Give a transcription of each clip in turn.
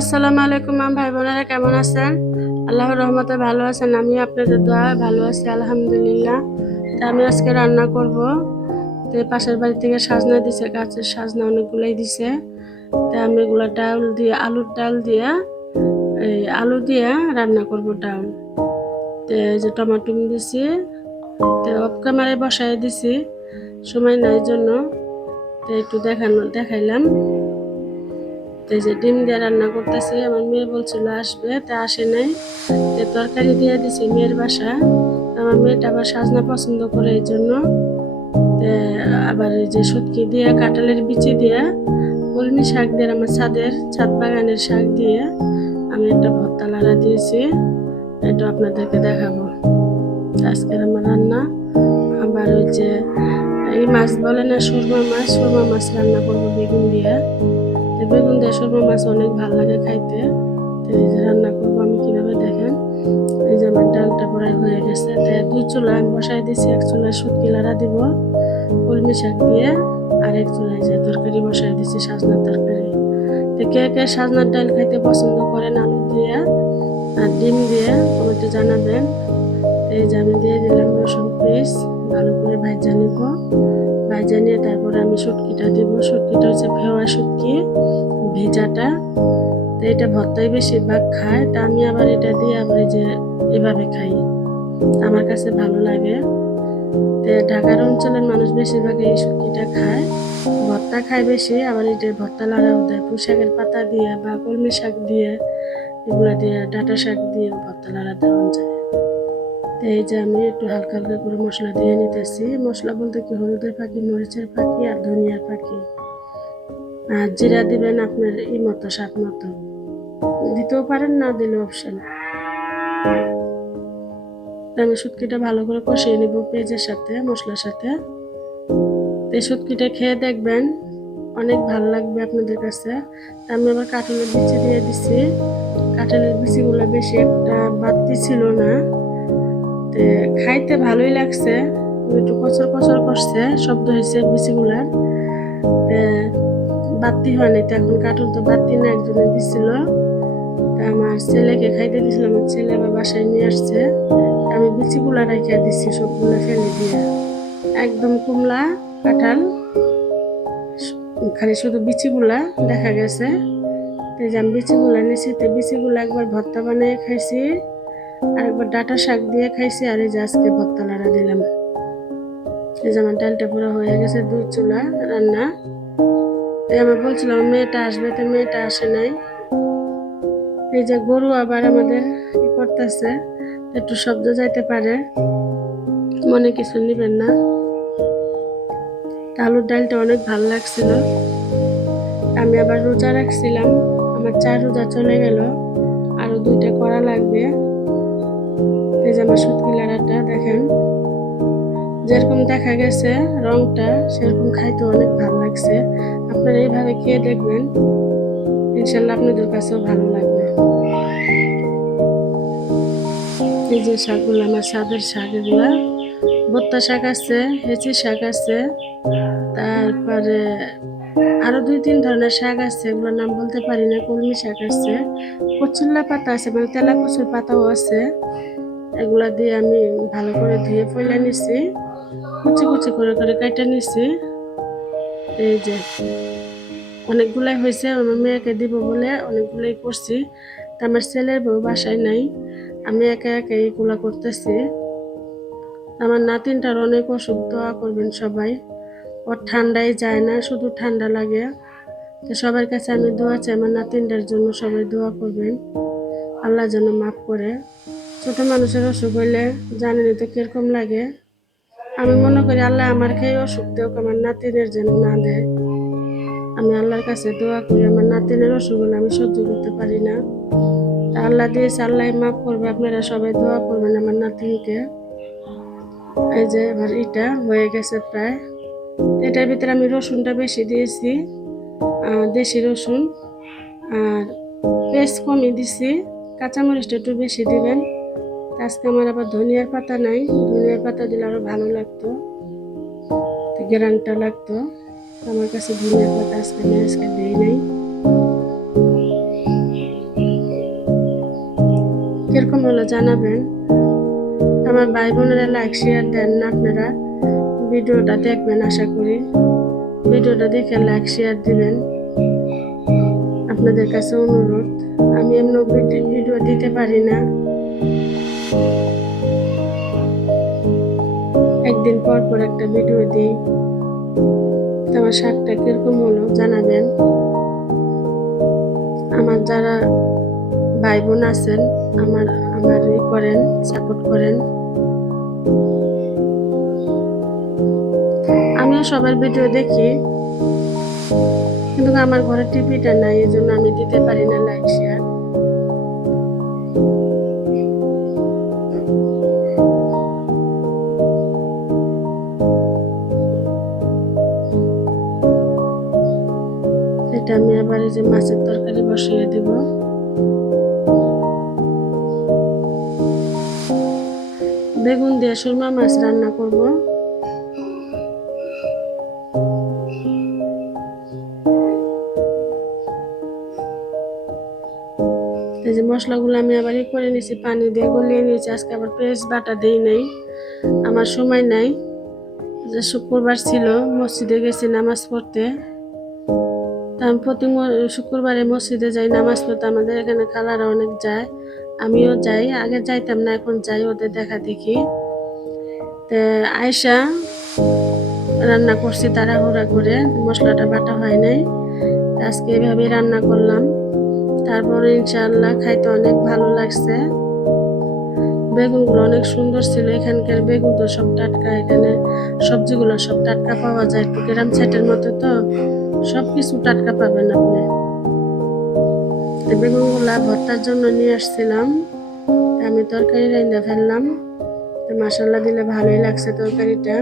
আসসালামু আলাইকুম ভাই বোনেরা, কেমন আছেন? আল্লাহর রহমতে ভালো আছেন। আমি আপনাদের দোয়ায় ভালো আছি, আলহামদুলিল্লাহ। তা আমি আজকে রান্না করব। তো পাশের বাড়ি থেকে সাজনা দিছে, গাছের সাজনা অনেকগুলাই দিছে। তা আমি এগুলা ডাউল দিয়ে, আলুর ডাল দিয়ে, আলু দিয়ে রান্না করব ডাউল। তো এই যে টমাটো দিছি, তো অফ ক্যামেরায় বসাই দিছি, সময় নাই জন্য। তো একটু দেখাইলাম। এই যে ডিম দিয়ে রান্না করতেছি। আমার মেয়ে বলছিল আসবে, তা আসে নাই। তরকারি দিয়ে দিছি মেয়ের বাসা। আমার মেয়েটা আবার সাজনা পছন্দ করে, এই জন্য। আবার এই যে শুটকি দিয়ে, কাঁঠালের বিচি দিয়ে, কলমি শাক দিয়ে, আমার ছাদ বাগানের শাক দিয়ে আমি একটা ভর্তা লাড়া দিয়েছি। এটা আপনাদেরকে দেখাবো আজকের আমার রান্না। আবার ওই যে এই মাছ বলে না, সুরমা মাছ রান্না করবো বেগুন দিয়ে। বেগুন দিয়ে সুরমা মাছ অনেক ভালো লাগে খাইতে। এই যে রান্না করবো আমি কিভাবে, দেখেন। এই যে আমার ডালটা প্রায় হয়ে গেছে। দুই চুলা আমি বসাই দিছি। এক চুলায় শুটকি লাড়া দিব কলমি শাক দিয়ে, আর এক চুলায় যে তরকারি বসাই দিছি, সাজনার তরকারি। কে কে সাজনার ডাল খাইতে পছন্দ করেন আলু দিয়ে আর ডিম দিয়ে, আমাকে জানাবেন। এই যে আমি দিয়ে দিলাম রসুন পেস্ট, ভালো করে ভাজা নিব। ভাজা নিয়ে তারপরে আমি শুটকিটা দিব। শুটকিটা হচ্ছে ফেওয়া শুটকি, ভেজাটা। তো এটা ভর্তাই বেশিরভাগ খায়, তা আমি আবার এটা দিয়ে আবার এই যে এভাবে খাই, আমার কাছে ভালো লাগে। তো ঢাকার অঞ্চলের মানুষ বেশিরভাগ এই শুটকিটা খায়, ভর্তা খায় বেশি। আবার এটা ভর্তা লাগাও দেয় পুঁই শাকের পাতা দিয়ে বা কলমি শাক দিয়ে, এগুলা দিয়ে, ডাঁটা শাক দিয়ে ভর্তা লাড়া দেওয়া যায়। তো এই যে আমি একটু হালকা হালকা করে মশলা দিয়ে নিতেছি। মশলা বলতে কি, হলুদের ফাঁকি, মরিচের ফাঁকি আর ধনিয়ার ফাঁকি। আর জিরা দিবেন আপনার মতো, স্বাদ মতো দিতেও পারেন, না দিলে অপশন। আমি শুটকিটা ভালো করে কষিয়ে নিব পেঁয়াজের সাথে, মশলার সাথে। এই শুটকিটা খেয়ে দেখবেন, অনেক ভালো লাগবে আপনাদের কাছে। আমি আবার কাঁঠালের বিচি দিয়ে দিছি। কাঁঠালের বিচিগুলো বেশি একটা বাড়তি ছিল না, তো খাইতে ভালোই লাগছে। একটু কচর কচর করছে, শব্দ হয়েছে বিচিগুলার। বাড়তি হয়নি। তো এখন কাঁঠাল তো বাড়তি না, একজনে দিছিল। আমার ছেলেকে খাইতে দিয়েছিলাম, আমার ছেলে আবার বাসায় নিয়ে আসছে। আমি বিচিগুলা রাখিয়া দিচ্ছি, সবগুলো ফেলে দিয়ে। একদম কুমলা কাঁঠাল, খালি শুধু বিচিগুলা দেখা গেছে। এই যে আমি বিচিগুলা নিয়েছি, তো বিচিগুলা একবার ভর্তা বানিয়ে খাইছি, আর একবার ডাঁটা শাক দিয়ে খাইছি, আর এই যে আজকে ভর্তা লাড়া দিলাম। এই যে আমার ডালটা পুরো হয়ে গেছে, দুই চুলা রান্না। আমি বলছিলাম মেয়েটা আসবে, তো মেয়েটা আসে নাই। এই যে গরু আবার আমাদের করতেছে, একটু শব্দ যাইতে পারে, মনে কিছু নিবেন না। আলুর ডালটা অনেক ভালো লাগছিল। আমি আবার রোজা রাখছিলাম, আমার 4 রোজা চলে গেল, আরো 2টা করা লাগবে। এই যে আমার শুটকি লাড়াটা দেখেন, যেরকম দেখা গেছে রংটা, সেরকম খাইতে অনেক ভালো লাগছে। আপনারা এইভাবে খেয়ে দেখবেন, ইনশাল্লাহ আপনাদের কাছেও ভালো লাগবে। এই যে শাকগুলো, আমার ছাদের শাক, এগুলা ভর্তা শাক আছে, হেঁচি শাক আছে, তারপরে আরো 2-3 ধরনের শাক আছে, এগুলোর নাম বলতে পারি না। কলমি শাক আছে, কচুল্লা পাতা আছে, মানে তেলা কচুর পাতাও আছে। এগুলা দিয়ে আমি ভালো করে ধুয়ে ফেলে নিছি, কুচি কুচি করে করে কেটে নিছি। এই যে অনেকগুলাই হয়েছে, আমার মেয়েকে দিব বলে অনেকগুলাই করছি। তা আমার ছেলের বউ বাসায় নাই, আমি একা একা এইগুলা করতেছি। আমার নাতিনটার অনেক অসুখ, দোয়া করবেন সবাই। ওর ঠান্ডাই যায় না, শুধু ঠান্ডা লাগে। তো সবার কাছে আমি দোয়া চাই, আমার নাতিনটার জন্য সবাই দোয়া করবেন, আল্লাহ যেন মাফ করে। ছোট মানুষের অসুখ হইলে জানেনি তো কিরকম লাগে। আমি মনে করি আল্লাহ আমার খেয়ে অসুখ দেওক, আমার নাতিনের যেন না দেয়। আমি আল্লাহর কাছে দোয়া করি, আমার নাতিনের অসুখ হলে আমি সহ্য করতে পারি না। তা আল্লাহ দিয়েছে, আল্লাহ মাফ করবে। আপনারা সবাই দোয়া করবেন আমার নাতিনকে। এই যে এবার এটা হয়ে গেছে প্রায়। এটার ভিতরে আমি রসুনটা বেশি দিয়েছি, দেশি রসুন, আর পেস্ট কমই দিছি। কাঁচামরিচটা একটু বেশি দিবেন। আজকে আমার আবার ধনিয়ার পাতা নাই, ধনিয়ার পাতা দিলে আরো ভালো লাগতো, গ্রানটা লাগতো। আমার কাছে ধনিয়ার পাতা আজকে দিই নাই। কিরকম হলো জানাবেন। আমার ভাই বোনেরা লাইক শেয়ার দেন না, আপনারা ভিডিওটা দেখবেন আশা করি। ভিডিওটা দেখে লাইক শেয়ার দিবেন, আপনাদের কাছে অনুরোধ। আমি এমন ভিডিও দিতে পারি না, একদিন পর পর একটা ভিডিও দিই। আমার শাকটা কিরকম হলো জানাবেন। আমার যারা ভাই বোন আছেন, আমার করেন, সাপোর্ট করেন। আমিও সবার ভিডিও দেখি, কিন্তু আমার ঘরে টিভিটা নাই, এই জন্য আমি দিতে পারি না লাইক শেয়ার। এটা আমি আবার এই যে মাছের তরকারি বসিয়ে দেব। বেগুন দিয়ে সুরমা মাছ রান্না করব। এই যে মশলাগুলো আমি আবার করে নিয়েছি, পানি দিয়ে গলিয়ে নিয়েছি। আজকে আবার পেঁয়াজ বাটা দেই নাই, আমার সময় নাই। যে শুক্রবার ছিল, মসজিদে গেছি নামাজ পড়তে। আমি প্রতি শুক্রবারে মসজিদে যাই নামাজ পড়তে। আমাদের এখানে খালারা অনেক যায়, আমিও যাই। আগে যাইতাম না, এখন যাই ওদের দেখা দেখি। আয়সা রান্না করছি তাড়াহুড়া করে, মশলাটা বাটা হয় নাই। আজকে এভাবে রান্না করলাম। তারপরে ইনশাআল্লাহ খাইতে অনেক ভালো লাগছে। বেগুনগুলো অনেক সুন্দর ছিল। এখানকার বেগুন তো সব টাটকা, এখানে সবজিগুলো সব টাটকা পাওয়া যায়। একটু গ্রাম সাইডের মতো তো, সবকিছু টাটকা পাবেন আপনি। বেগুনগুলা ভর্তার জন্য নিয়ে আসছিলাম, আমি তরকারি রান্না ফেললাম। মাসাল্লাহ দিলে ভালোই লাগছে তরকারিটা।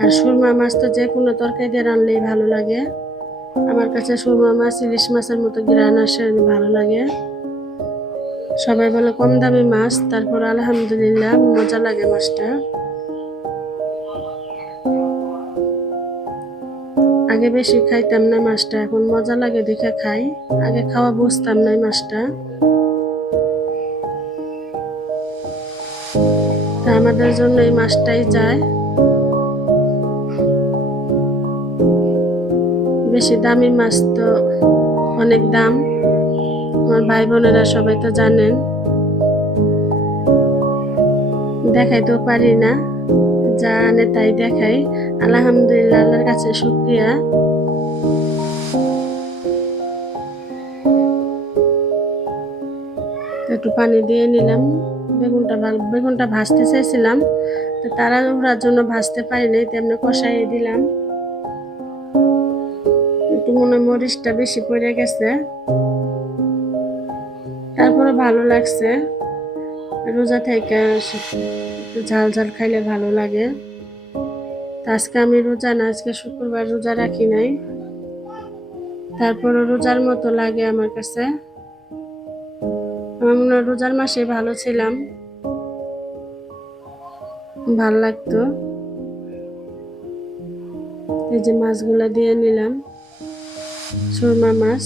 আর সুরমা মাছ তো যে কোনো তরকারি দিয়ে রানলেই ভালো লাগে। আমার কাছে সুরমা মাছ ইলিশ মাছের মতো গ্রান আসে, ভালো লাগে। সবাই বলে কম দামি মাছ, তারপর আলহামদুলিল্লাহ মজা লাগে মাছটা। আগে বেশি খাইতাম না মাছটা, এখন মজা লাগে দেখে খাই। আগে খাওয়া বুঝতাম না মাছটা। তা আমাদের জন্য এই মাছটাই যায়। বেশি দামি মাছ তো অনেক দাম, আমার ভাই বোনেরা সবাই তো জানেন। দেখাইতেও পারি না, যা আনে তাই দেখাই। আলহামদুলিল্লাহ, আল্লাহর কাছে শুকরিয়া। একটু পানি দিয়ে নিলাম। বেগুনটা ভাজতে চাইছিলাম, তো তাড়াহুড়ার জন্য ভাজতে পারি নাই, তেমনি কষাইয়ে দিলাম। একটু মনে মরিচটা বেশি পড়ে গেছে, তারপরে ভালো লাগছে। রোজা থেকে একটু ঝাল ঝাল খাইলে ভালো লাগে। আজকে আমি রোজা না, আজকে শুক্রবার, রোজা রাখি নাই। তারপরে রোজার মতো লাগে আমার কাছে। আমার মনে হয় রোজার মাসে ভালো ছিলাম, ভাল লাগতো। এই যে মাছগুলা দিয়ে নিলাম, সুরমা মাছ।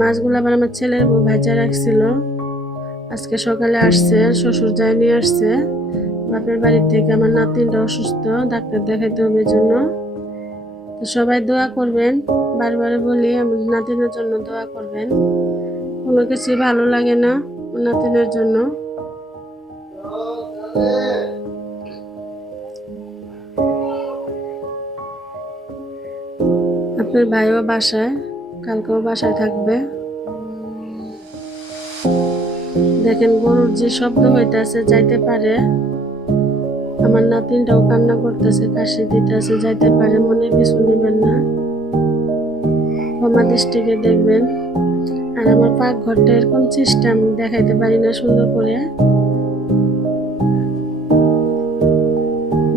মাছগুলো আবার আমার ছেলের বউ ভাজা রাখছিল। আজকে সকালে আসছে, শ্বশুর যাই নিয়ে আসছে বাপের বাড়ির থেকে। আমার নাতিনটা অসুস্থ, ডাক্তার দেখাইতে হবে জন্য। তো সবাই দোয়া করবেন, বারবার বলি আমার নাতিনের জন্য দোয়া করবেন। কোনো কিছু ভালো লাগে না নাতিনের জন্য। আপনার ভাইও বাসায়, কালকেও বাসায় থাকবে। দেখেন গরুর যে শব্দ হইতেছে, যাইতে পারে। আমার নাতিনটাও কান্না করতেছে, কাশি দিতেছে, যাইতে পারে। মনে কিছু নেবেন না, ক্ষমা দৃষ্টিকে দেখবেন। আর আমার পাকঘরটা এরকম সিস্টেম দেখাইতে পারি না সুন্দর করে।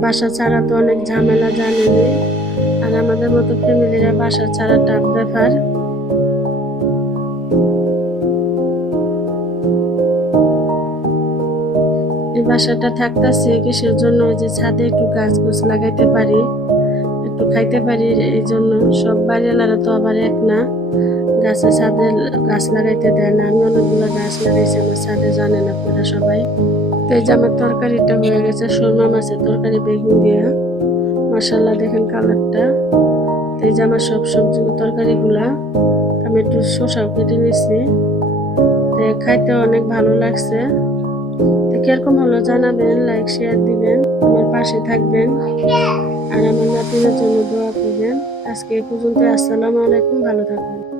বাসা ছাড়া তো অনেক ঝামেলা, জানেনি। আর আমাদের মতো ফ্যামিলিরা বাসা ছাড়া টাফ ব্যাপার। এই বাসাটা থাকতেছি কিসের জন্য? ওই যে ছাদে একটু গাছ গোছ লাগাইতে পারি, একটু খাইতে পারি, এই জন্য। সব বাড়িওয়ালারা তো আবার এক না, গাছের ছাদে গাছ লাগাইতে দেয় না। আমি অনেকগুলো গাছ লাগাইছি আমার ছাদে, জানেন আপনারা সবাই। তো এই যে আমার তরকারিটা হয়ে গেছে, সুরমা মাছের তরকারি বেগুন দিয়ে। মাশাআল্লাহ দেখেন কালারটা। তো এই যে আমার সব সবজি তরকারিগুলা আমি একটু শসাও কেটে নিচ্ছি। তো খাইতে অনেক ভালো লাগছে। তো কিরকম হলো জানাবেন, লাইক শেয়ার দিবেন, আমার পাশে থাকবেন আর আমার নাতিনের জন্য দোয়া করবেন। আজকে এই পর্যন্ত। আসসালামু আলাইকুম, ভালো থাকবেন।